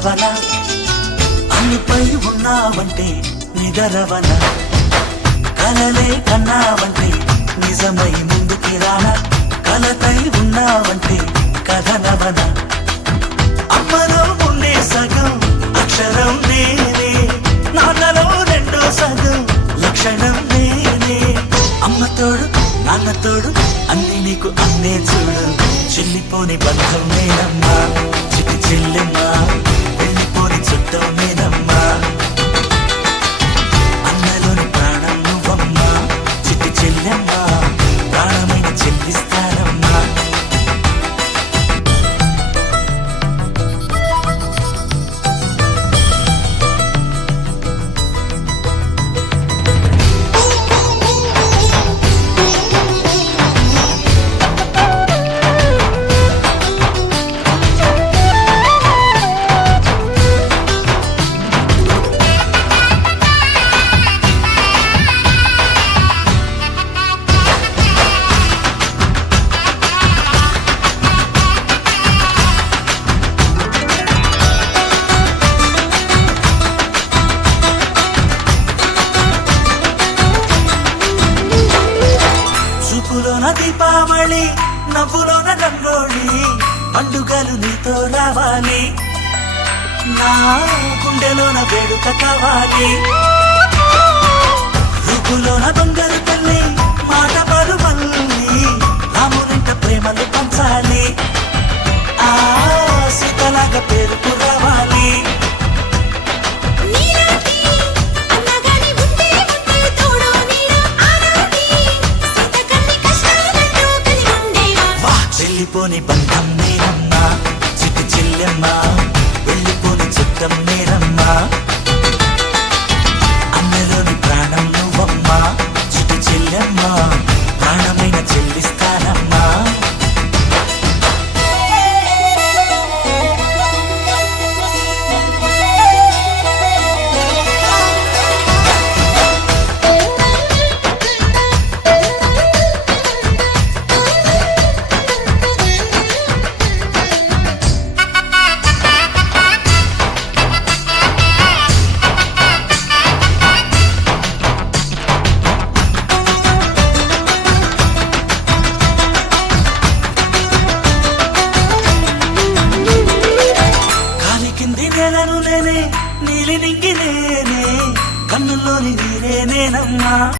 నిద్రవన అన్నిపై ఉన్నావంటే నిదరవన కలలే కన్నావంటే నిజమై ముందుకి రానా కలతై ఉన్నావంటే కథనవన అమ్మలో ఉండే సగం అక్షరం నేనే నాన్నలో రెండో సగం లక్షణం నేనే అమ్మ తోడు నాన్న తోడు అన్ని నీకు అన్నే చూడు చెల్లిపోని బంధం నేనమ్మా చిటి చెల్లెమ్మా వెళ్ళిపోని చుట్టం నేనమ్మా అన్నలోని ప్రాణం నువ్వమ్మా చిటి చెల్లెమ్మా ప్రాణమైన చెల్లిస్తానమ్మా చూపులోన దీపావళి నవ్వులోన రంగోళి పండుగలు నీతో రావాలి నా గుండెలోన వేడుక కావాలి రూపులోన దొంగలు తల్లి మాట పరుమల్లి రామునింట ప్రేమలు పంచాలి ఆ సీతలాగా పేరుకు రావాలి వెళ్ళిపోని బంధం నేనమ్మా చిట్టి చెల్లెమ్మా వెళ్ళిపోని చుట్టం నేనమ్మా అన్నలోని ప్రాణం నువ్వమ్మా చిట్టి చెల్లెమ్మా ప్రాణమైన చెల్లిస్తానమ్మా నేలను నేనే నీలి నింగి నేనే కన్నుల్లోని నీరే నేనమ్మా